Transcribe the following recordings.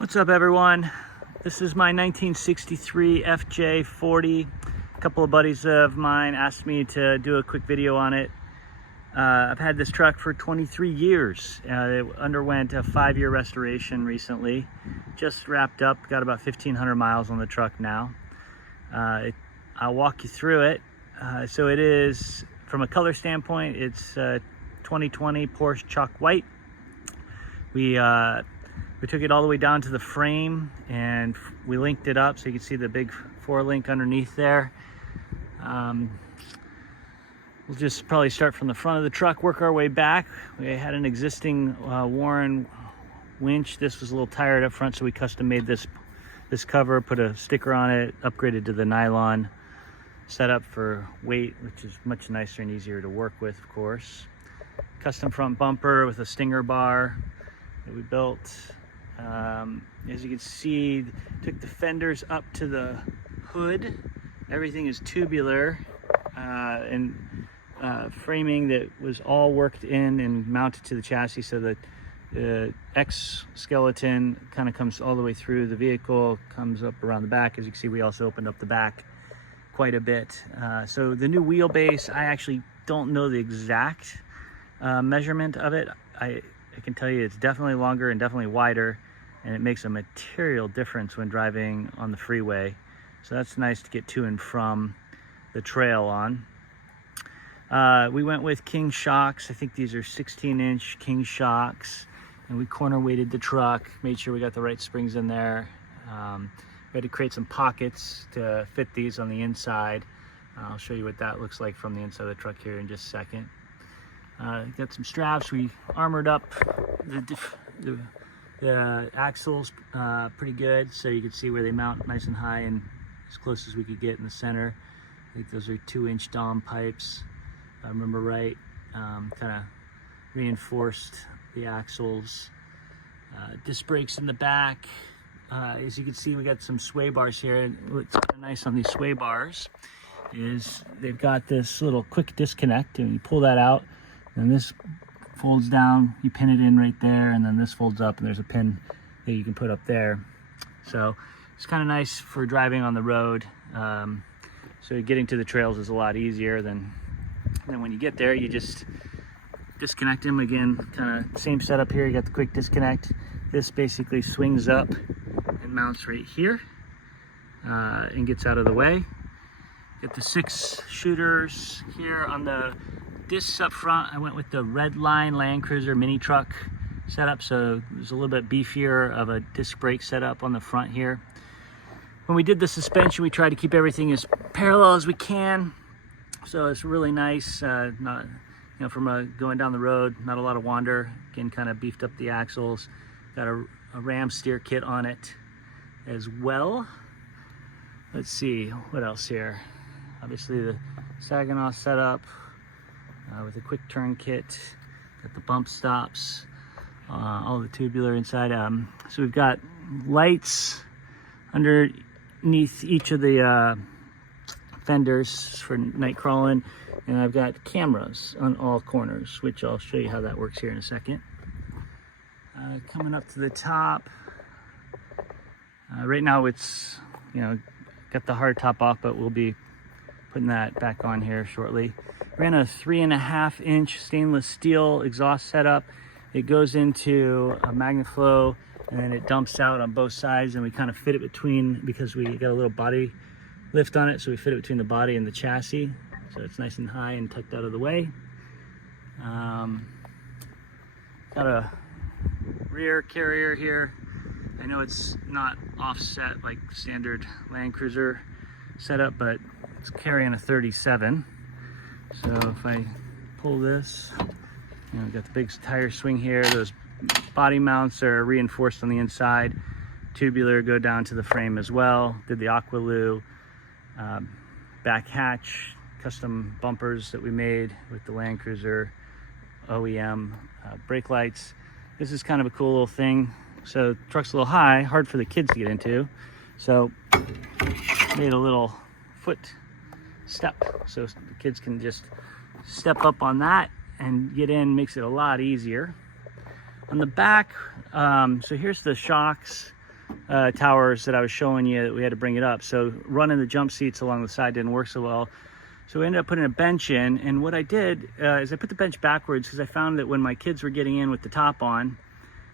What's up, everyone? This is my 1963 FJ40. A couple of buddies of mine asked me to do a quick video on it. I've had this truck for 23 years. It underwent a 5-year restoration recently. Just wrapped up, got about 1,500 miles on the truck now. I'll walk you through it. So it is, from a color standpoint, it's 2020 Porsche Chalk White. We took it all the way down to the frame and we linked it up so you can see the big 4-link underneath there. We'll just probably start from the front of the truck, work our way back. We had an existing Warren winch. This was a little tired up front, so we custom made this cover, put a sticker on it, upgraded to the nylon setup for weight, which is much nicer and easier to work with, of course. Custom front bumper with a stinger bar that we built. As you can see, took the fenders up to the hood. Everything is tubular and framing that was all worked in and mounted to the chassis, so that the X skeleton kind of comes all the way through the vehicle, comes up around the back. As you can see, we also opened up the back quite a bit. So the new wheelbase, I actually don't know the exact measurement of it. I can tell you it's definitely longer and definitely wider, and it makes a material difference when driving on the freeway. So that's nice to get to and from the trail on. We went with King shocks. I think these are 16-inch King shocks, and we corner weighted the truck, made sure we got the right springs in there. We had to create some pockets to fit these on the inside. I'll show you what that looks like from the inside of the truck here in just a second. Got some straps. We armored up the axles pretty good, so you can see where they mount nice and high and as close as we could get in the center. I think those are 2-inch Dom pipes, if I remember right. Kind of reinforced the axles. Disc brakes in the back. As you can see, we got some sway bars here. What's kind of nice on these sway bars is they've got this little quick disconnect, and you pull that out, and this folds down, you pin it in right there, and then this folds up, and there's a pin that you can put up there. So it's kind of nice for driving on the road. So getting to the trails is a lot easier than when you get there. You just disconnect them again. Kind of same setup here. You got the quick disconnect. This basically swings up and mounts right here and gets out of the way. Get the 6 shooters here on the discs up front. I went with the Red Line Land Cruiser mini truck setup, so there's a little bit beefier of a disc brake setup on the front here. When we did the suspension, we tried to keep everything as parallel as we can, so it's really nice. Not, from going down the road, not a lot of wander. Again, kind of beefed up the axles. Got a ram steer kit on it as well. Let's see what else here. Obviously the Saginaw setup. With a quick turn kit, got the bump stops, all the tubular inside. So we've got lights underneath each of the fenders for night crawling, and I've got cameras on all corners, which I'll show you how that works here in a second. Coming up to the top, right now it's got the hard top off, but we'll be putting that back on here shortly. Ran a 3.5-inch stainless steel exhaust setup. It goes into a MagnaFlow and then it dumps out on both sides, and we kind of fit it between, because we got a little body lift on it, so we fit it between the body and the chassis, so it's nice and high and tucked out of the way. Got a rear carrier here. I know it's not offset like standard Land Cruiser setup, but it's carrying a 37. So if I pull this, got the big tire swing here. Those body mounts are reinforced on the inside. Tubular go down to the frame as well. Did the Aqualoo back hatch, custom bumpers that we made with the Land Cruiser OEM brake lights. This is kind of a cool little thing. So the truck's a little high, hard for the kids to get into. So made a little foot step so the kids can just step up on that and get in. Makes it a lot easier. On the back, so here's the shocks. towers that I was showing you that we had to bring it up. So running the jump seats along the side didn't work so well. So we ended up putting a bench in, and what I did is I put the bench backwards because I found that when my kids were getting in with the top on,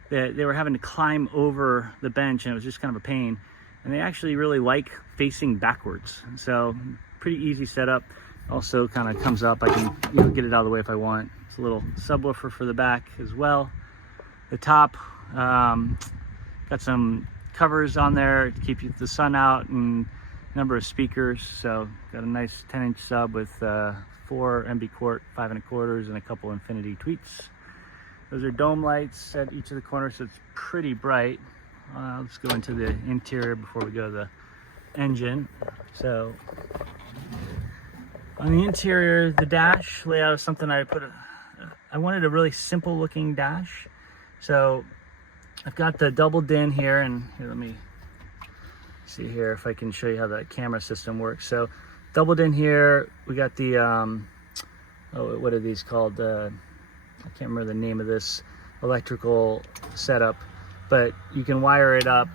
that they were having to climb over the bench, and it was just kind of a pain. And they actually really like facing backwards. So pretty easy setup. Also kind of comes up, I can get it out of the way if I want. It's a little subwoofer for the back as well. The top, got some covers on there to keep the sun out, and a number of speakers. So got a nice 10-inch sub with 4 MB Quart 5 1/4 and a couple Infinity tweets. Those are dome lights at each of the corners, so it's pretty bright. Let's go into the interior before we go to the engine. So on the interior, the dash layout is something I wanted a really simple looking dash. So I've got the double din here, and here, let me see here if I can show you how the camera system works. So double din here, we got the, what are these called? I can't remember the name of this electrical setup, but you can wire it up.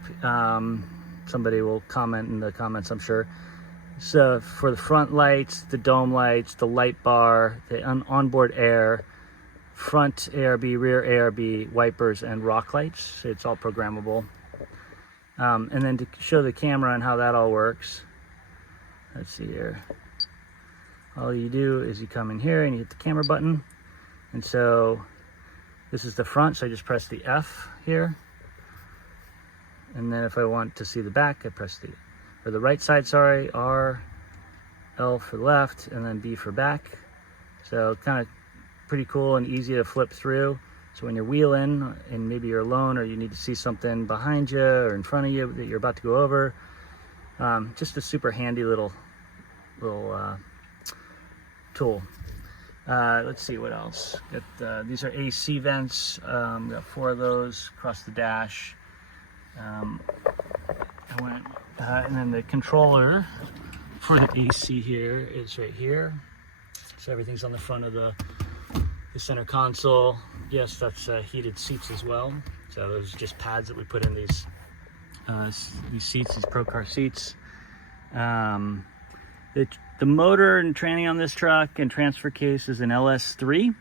Somebody will comment in the comments, I'm sure. So for the front lights, the dome lights, the light bar, the onboard air, front ARB, rear ARB, wipers, and rock lights. It's all programmable. And then to show the camera and how that all works, let's see here. All you do is you come in here and you hit the camera button. And so this is the front, so I just press the F here. And then if I want to see the back, I press the right side, sorry, R, L for left, and then B for back. So kind of pretty cool and easy to flip through. So when you're wheeling and maybe you're alone or you need to see something behind you or in front of you that you're about to go over, just a super handy little tool. Let's see what else. These are AC vents. Got 4 of those across the dash. And then the controller for the AC here is right here. So everything's on the front of the center console. Yes, that's heated seats as well. So those are just pads that we put in these seats, these Pro Car seats. The motor and tranny on this truck and transfer case is an LS3.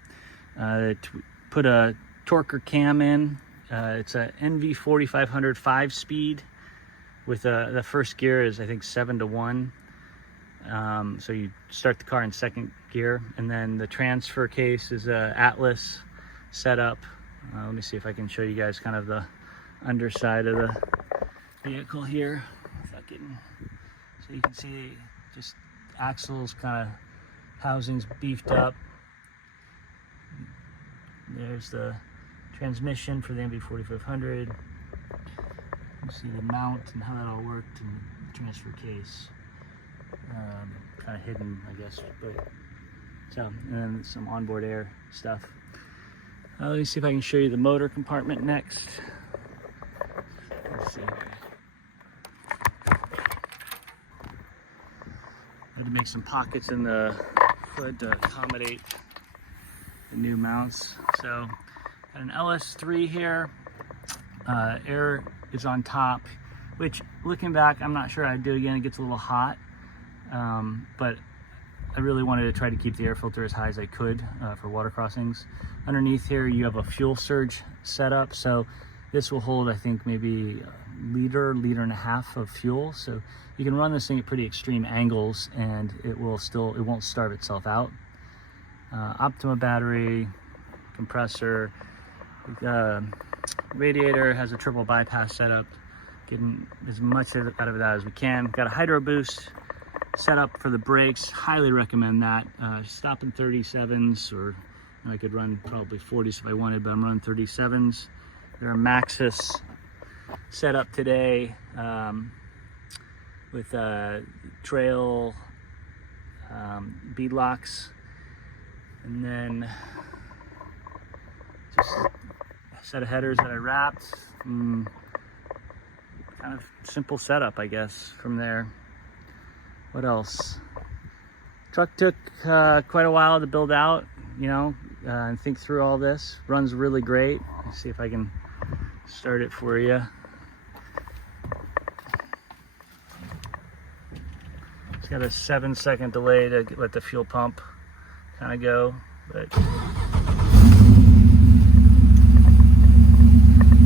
Put a torquer cam in. It's a NV40 500 5-speed with the first gear is I think 7 to 1. So you start the car in second gear, and then the transfer case is a Atlas setup. Let me see if I can show you guys kind of the underside of the vehicle here. So you can see just axles, kind of housings beefed up. There's the transmission for the NV4500. You see the mount and how that all worked, and the transfer case. Kind of hidden, I guess. But so, and then some onboard air stuff. Let me see if I can show you the motor compartment next. Let's see. I had to make some pockets in the hood to accommodate the new mounts. So, got an LS3 here. Air is on top, which looking back, I'm not sure I'd do again. It gets a little hot, but I really wanted to try to keep the air filter as high as I could for water crossings. Underneath here, you have a fuel surge setup. So this will hold, I think, maybe a liter and a half of fuel. So you can run this thing at pretty extreme angles and it won't starve itself out. Optima battery, compressor, radiator has a triple bypass setup, getting as much out of that as we can. Got a hydro boost setup for the brakes, highly recommend that. Stopping 37s, or I could run probably 40s if I wanted, but I'm running 37s. They're a maxxis setup today with trail beadlocks, and then just a set of headers that I wrapped. Kind of simple setup, I guess, from there. What else? Truck took quite a while to build out, and think through all this. Runs really great. Let's see if I can start it for you. got a 7-second delay to let the fuel pump kind of go, but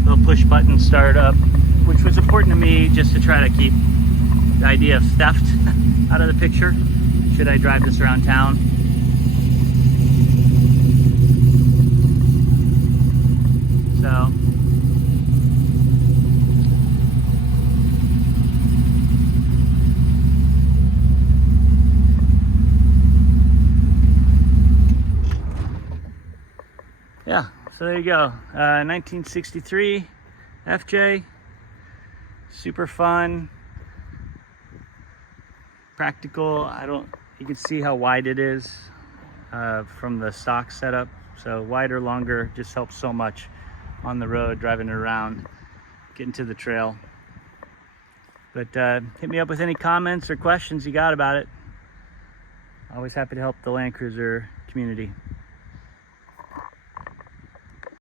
little push button start up, which was important to me just to try to keep the idea of theft out of the picture should I drive this around town. So yeah, so there you go. 1963 FJ, super fun, practical. You can see how wide it is from the stock setup. So wider, longer, just helps so much on the road, driving it around, getting to the trail. But hit me up with any comments or questions you got about it. Always happy to help the Land Cruiser community.